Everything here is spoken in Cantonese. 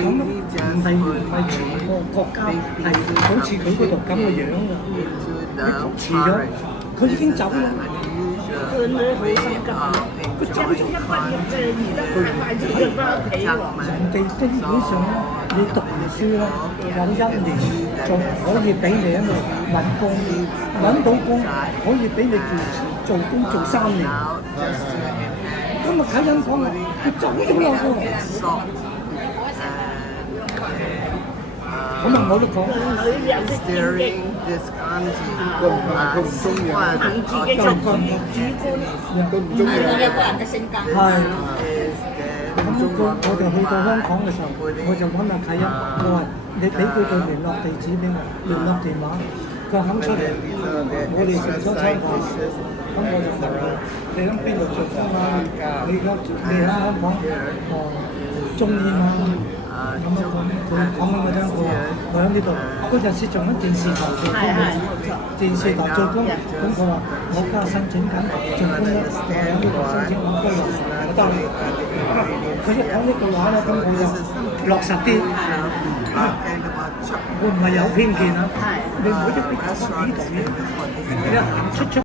咁啊，唔係全個國家係好似佢嗰度咁嘅樣㗎。你遲咗，佢已經走啦。佢女好心急，佢走咗一畢業啫，而家快啲就翻屋企喎。人哋基本上咧，你讀完書咧有1年，仲可以俾你喺度揾工，揾到工可以俾你做工做3年。今日睇人講話，佢走咗啦喎。咁啊，我都講。個女又識演技，佢唔中意啊，憑自己就主觀，佢唔中意啊。每一個人嘅性格。係。咁我哋去到香港嘅時候，我就揾阿啟一，我話你俾佢個聯絡地址俾我，聯絡電話，佢肯出嚟，我哋食咗餐飯，咁我就問佢：你喺邊度做工啊？你喺香港中意嗎？咁樣佢講緊嗰張，我喺呢度，嗰陣時仲喺電視台做工，電視台做工，咁佢話我而家申請緊做工咧，就喺呢度申請揾工落實，我得。佢一講呢句話咧，咁我就落實啲。我唔係有偏見啊，你唔好一邊講呢度嘢，你一行出。